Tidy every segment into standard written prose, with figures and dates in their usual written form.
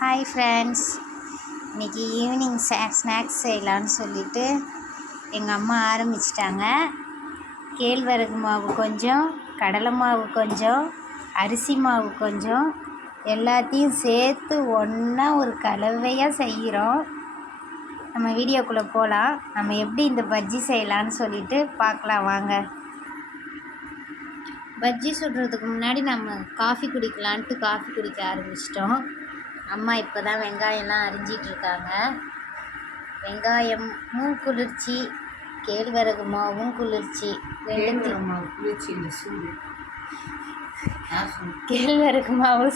Hi friends, இன்றைக்கி evening snacks செய்யலான்னு சொல்லிவிட்டு எங்கள் அம்மா ஆரம்பிச்சிட்டாங்க. கேழ்வரகு மாவு கொஞ்சம், கடலை மாவு கொஞ்சம், அரிசி மாவு கொஞ்சம் எல்லாத்தையும் சேர்த்து ஒன்றா ஒரு கலவையாக செய்கிறோம். நம்ம வீடியோக்குள்ளே போகலாம். நம்ம எப்படி இந்த பஜ்ஜி செய்யலான்னு சொல்லிவிட்டு பார்க்கலாம் வாங்க. பஜ்ஜி சுடுறதுக்கு முன்னாடி நம்ம காஃபி குடிக்கலான்ட்டு காஃபி குடிக்க ஆரம்பிச்சிட்டோம். அம்மா இப்போ தான் வெங்காயம்லாம் அரிஞ்சிட்ருக்காங்க. வெங்காயமும் குளிர்ச்சி, கேழ்வரகு மாவும் குளிர்ச்சி. கேழ்வரகு மாவு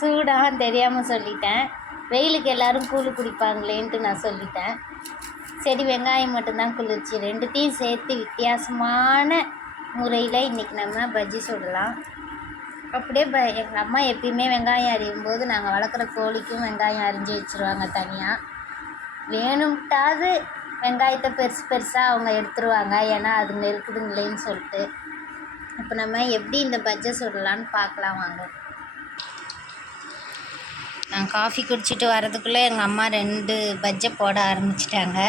சூடாக தெரியாமல் சொல்லிட்டேன். வெயிலுக்கு எல்லோரும் கூழ் குடிப்பாங்களேன்ட்டு நான் சொல்லிட்டேன். சரி, வெங்காயம் மட்டும்தான் குளிர்ச்சி. ரெண்டுத்தையும் சேர்த்து வித்தியாசமான முறையில் இன்றைக்கி நம்ம பஜ்ஜி சுடலாம். அப்படியே எங்கள் அம்மா எப்பயுமே வெங்காயம் அரியும் போது நாங்கள் வளர்க்குற கோழிக்கும் வெங்காயம் அரிஞ்சு வச்சுருவாங்க தனியாக. வேணும்ட்டாவது வெங்காயத்தை பெருசு பெருசாக அவங்க எடுத்துருவாங்க, ஏன்னா அதுங்க இருக்குதுங்களேன்னு சொல்லிட்டு. இப்போ நம்ம எப்படி இந்த பஜ்ஜை சுடலான்னு பார்க்கலாம் வாங்க. நான் காஃபி குடிச்சிட்டு வரதுக்குள்ளே எங்கள் அம்மா 2 பஜ்ஜை போட ஆரம்பிச்சிட்டாங்க.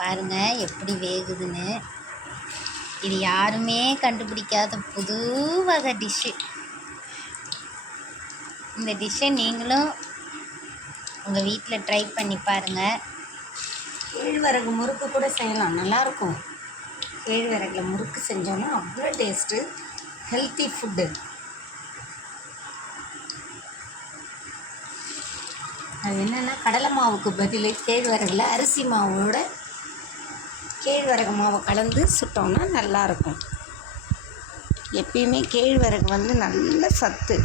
பாருங்கள் எப்படி வேகுதுன்னு. இது யாருமே கண்டுபிடிக்காத புது வகை டிஷ்ஷு. இந்த டிஷ்ஷை நீங்களும் உங்கள் வீட்டில் ட்ரை பண்ணி பாருங்கள். கேழ்வரகு முறுக்கு கூட செய்யலாம், நல்லாயிருக்கும். கேழ்வரகில் முறுக்கு செஞ்சோன்னா அவ்வளோ டேஸ்ட்டு, ஹெல்த்தி ஃபுட்டு. அது என்னென்னா, கடலை மாவுக்கு பதில் கேழ்வரகில் அரிசி மாவோட கேழ்வரகு மாவை கலந்து சுட்டோம்னா நல்லாயிருக்கும். எப்பயுமே கேழ்வரகு நல்ல சத்து.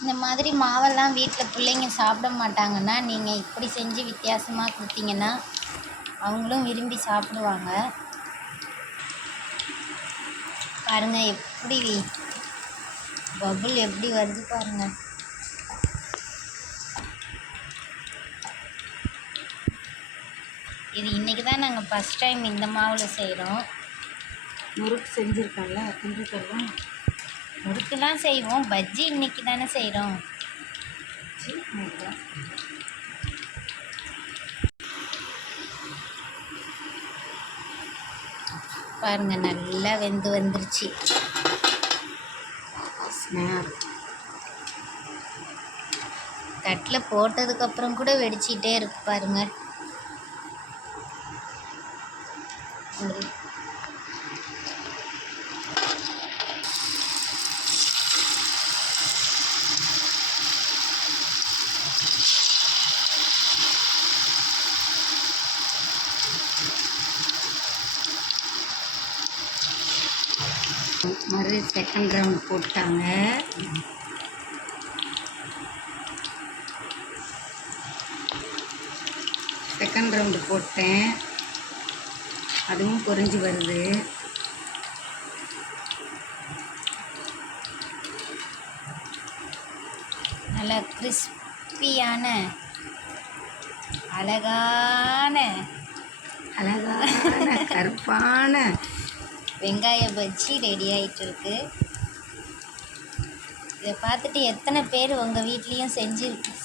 இந்த மாதிரி மாவெல்லாம் வீட்டில் பிள்ளைங்க சாப்பிட மாட்டாங்கன்னா நீங்கள் இப்படி செஞ்சு வித்தியாசமாக கொடுத்தீங்கன்னா அவங்களும் விரும்பி சாப்பிடுவாங்க. பாருங்கள் எப்படி பபுள் எப்படி வருது பாருங்கள். இது இன்றைக்கி தான் நாங்கள் ஃபஸ்ட் டைம் இந்த மாவில் செய்கிறோம். முறுக்கு செஞ்சுருக்கோம்ல, செஞ்சுருக்கோம். முறுக்குலாம் செய்வோம், பஜ்ஜி இன்றைக்கி தானே செய்கிறோம். பாருங்கள் நல்லா வெந்து வந்துருச்சு. தட்டில் போட்டதுக்கப்புறம் கூட வெடிச்சிட்டே இருக்கு பாருங்கள். மறு செகண்ட் ரவுண்ட் போட்டாங்க. செகண்ட் ரவுண்டு போட்டேன், அதுவும் பொரிஞ்சு வருது. நல்லா கிறிஸ்பியான அழகான கருப்பான வெங்காய பஜ்ஜி ரெடி ஆகிட்டு இருக்கு. இதை பார்த்துட்டு எத்தனை பேர் உங்கள் வீட்லேயும்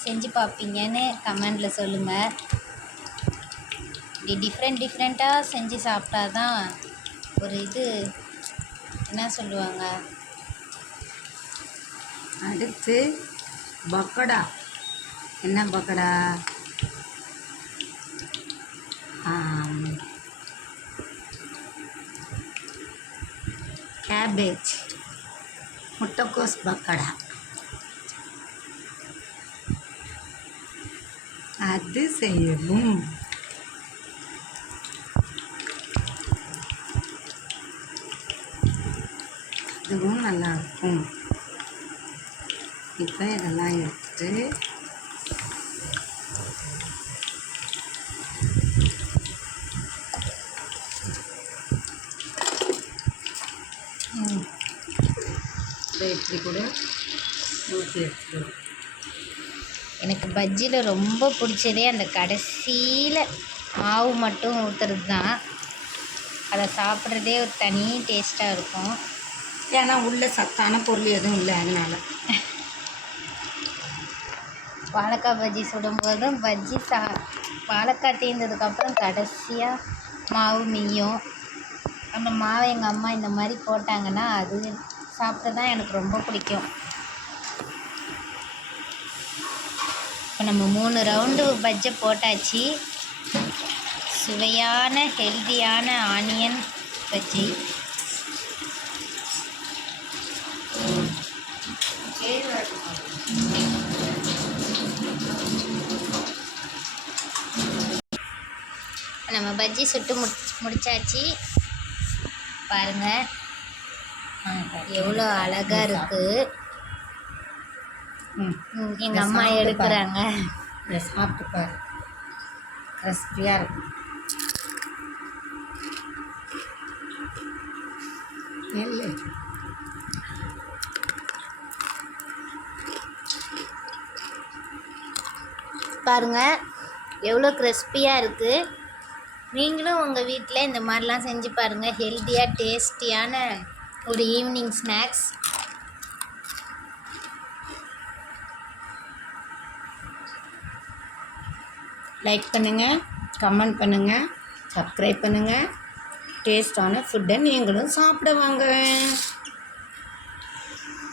செஞ்சு பார்ப்பீங்கன்னு கமெண்டில் சொல்லுங்கள். இப்படி டிஃப்ரெண்ட்டாக செஞ்சு சாப்பிட்டா தான் ஒரு இது என்ன சொல்லுவாங்க. அடுத்து பக்கோடா. என்ன பக்கோடா? கேபேஜ் முட்டைக்கோஸ் பக்கோடா. அது செய்யணும். இதுவும் நல்லாயிருக்கும். இப்போ இதெல்லாம் எடுத்துட்டு இப்படி கூட ஊற்றி எடுத்துக்கலாம். எனக்கு பஜ்ஜியில் ரொம்ப பிடிச்சதே அந்த கடைசியில் மாவு மட்டும் ஊற்றுறது தான். அதை சாப்பிட்றதே ஒரு தனி டேஸ்ட்டாக இருக்கும். ஏன்னா உள்ள சத்தான பொருள் எதுவும் இல்லை, அதனால. வாழைக்காய் பஜ்ஜி சுடும்போதும் வாழைக்காய் தீர்ந்ததுக்கப்புறம் கடைசியாக மாவு மீயும். அந்த மாவை எங்கள் அம்மா இந்த மாதிரி போட்டாங்கன்னா அது சாப்பிட தான் எனக்கு ரொம்ப பிடிக்கும். இப்போ நம்ம 3 ரவுண்டு பஜ்ஜை போட்டாச்சு. சுவையான ஹெல்தியான ஆனியன் பஜ்ஜி. நம்ம பஜ்ஜி சுட்டு முடிச்சாச்சு. பாருங்கள் எவ்வளோ அழகாக இருக்குது. எங்கள் அம்மா எடுக்கிறாங்க. இதை சாப்பிட்டு பாரு, கிறிஸ்பியாக இருக்கும். இல்லை பாருங்கள் எவ்வளோ கிறிஸ்பியாக இருக்குது. நீங்களும் உங்கள் வீட்டில் இந்த மாதிரிலாம் செஞ்சு பாருங்கள். ஹெல்த்தியாக டேஸ்டியான ஒரு ஈவினிங் ஸ்நாக்ஸ். லைக் பண்ணுங்கள், கமெண்ட் பண்ணுங்கள், சப்ஸ்கிரைப் பண்ணுங்கள். டேஸ்டான ஃபுட்டை நீங்களும் சாப்பிட வாங்க.